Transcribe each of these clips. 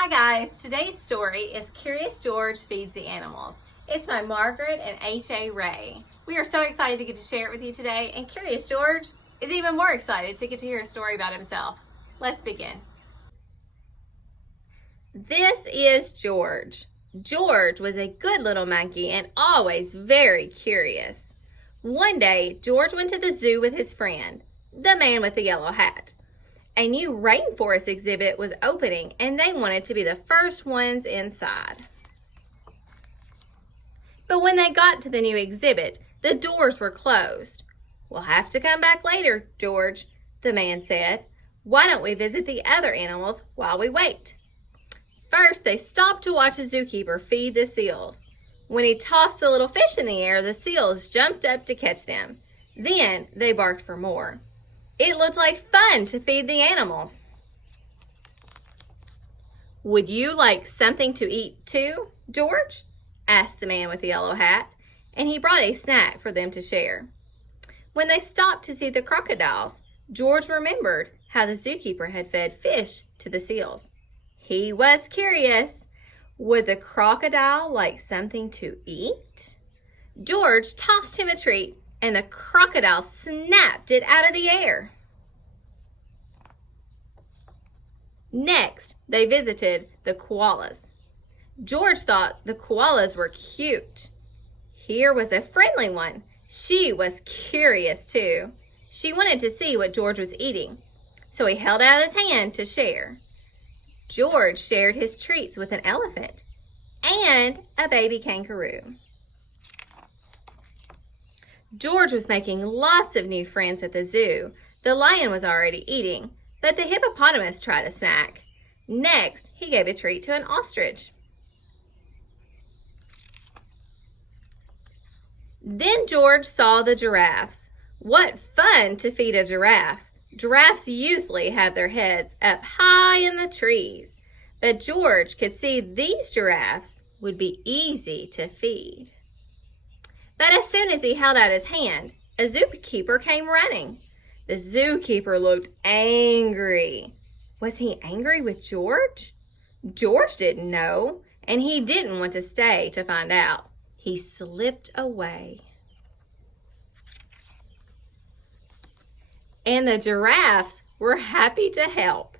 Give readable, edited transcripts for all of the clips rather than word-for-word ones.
Hi guys, today's story is Curious George Feeds the Animals. It's by Margret and H.A.Rey. We are so excited to get to share it with you today, and Curious George is even more excited to get to hear a story about himself. Let's begin. This is George. George was a good little monkey and always very curious. One day, George went to the zoo with his friend, the man with the yellow hat. A new rainforest exhibit was opening and they wanted to be the first ones inside. But when they got to the new exhibit, the doors were closed. "We'll have to come back later, George," the man said. "Why don't we visit the other animals while we wait?" First, they stopped to watch a zookeeper feed the seals. When he tossed the little fish in the air, the seals jumped up to catch them. Then they barked for more. It looked like fun to feed the animals. "Would you like something to eat too, George?" asked the man with the yellow hat, and he brought a snack for them to share. When they stopped to see the crocodiles, George remembered how the zookeeper had fed fish to the seals. He was curious. Would the crocodile like something to eat? George tossed him a treat, and the crocodile snapped it out of the air. Next, they visited the koalas. George thought the koalas were cute. Here was a friendly one. She was curious too. She wanted to see what George was eating, so he held out his hand to share. George shared his treats with an elephant and a baby kangaroo. George was making lots of new friends at the zoo. The lion was already eating, but the hippopotamus tried a snack. Next, he gave a treat to an ostrich. Then George saw the giraffes. What fun to feed a giraffe! Giraffes usually have their heads up high in the trees, but George could see these giraffes would be easy to feed. But as soon as he held out his hand, a zookeeper came running. The zookeeper looked angry. Was he angry with George? George didn't know, and he didn't want to stay to find out. He slipped away. And the giraffes were happy to help.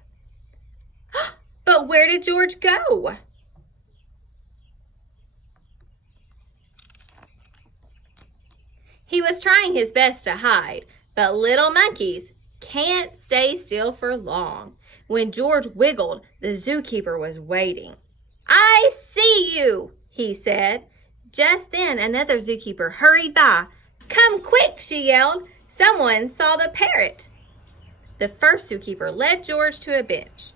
But where did George go? He was trying his best to hide, but little monkeys can't stay still for long. When George wiggled, the zookeeper was waiting. "I see you," he said. Just then, another zookeeper hurried by. "Come quick," she yelled. "Someone saw the parrot." The first zookeeper led George to a bench.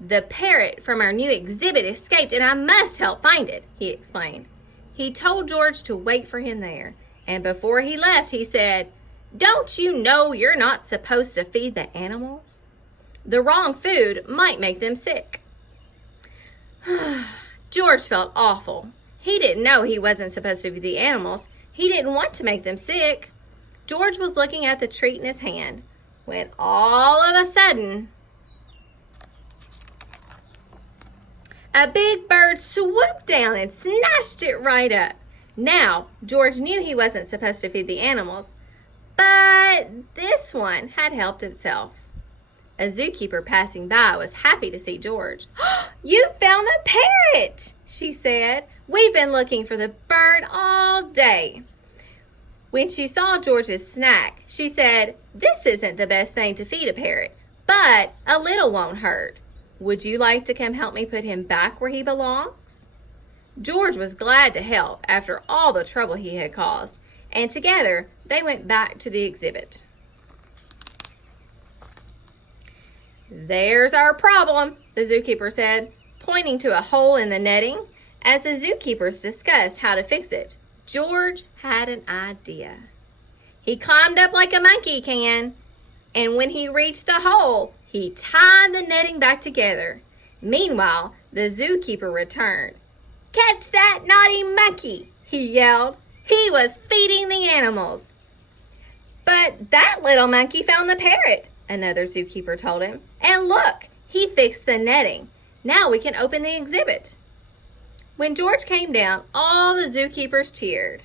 "The parrot from our new exhibit escaped and I must help find it," he explained. He told George to wait for him there, and before he left, he said, "Don't you know you're not supposed to feed the animals? The wrong food might make them sick." George felt awful. He didn't know he wasn't supposed to feed the animals. He didn't want to make them sick. George was looking at the treat in his hand when all of a sudden, a big bird swooped down and snatched it right up. Now, George knew he wasn't supposed to feed the animals, but this one had helped itself. A zookeeper passing by was happy to see George. "You found the parrot," she said. "We've been looking for the bird all day." When she saw George's snack, she said, "This isn't the best thing to feed a parrot, but a little won't hurt. Would you like to come help me put him back where he belongs?" George was glad to help after all the trouble he had caused, and together they went back to the exhibit. "There's our problem," the zookeeper said, pointing to a hole in the netting. As the zookeepers discussed how to fix it, George had an idea. He climbed up like a monkey can, and when he reached the hole, he tied the netting back together. Meanwhile, the zookeeper returned. "Catch that naughty monkey," he yelled. He was feeding the animals. "But that little monkey found the parrot," another zookeeper told him. "And look, he fixed the netting. Now we can open the exhibit. When George came down, all the zookeepers cheered.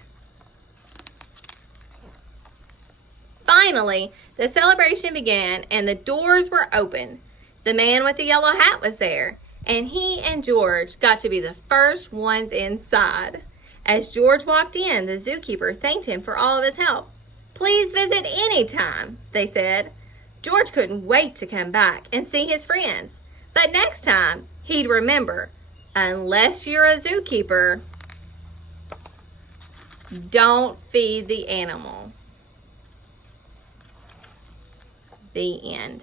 Finally, the celebration began and the doors were open. The man with the yellow hat was there, and he and George got to be the first ones inside. As George walked in, the zookeeper thanked him for all of his help. "Please visit any time," they said. George couldn't wait to come back and see his friends. But next time, he'd remember, unless you're a zookeeper, don't feed the animals. The end.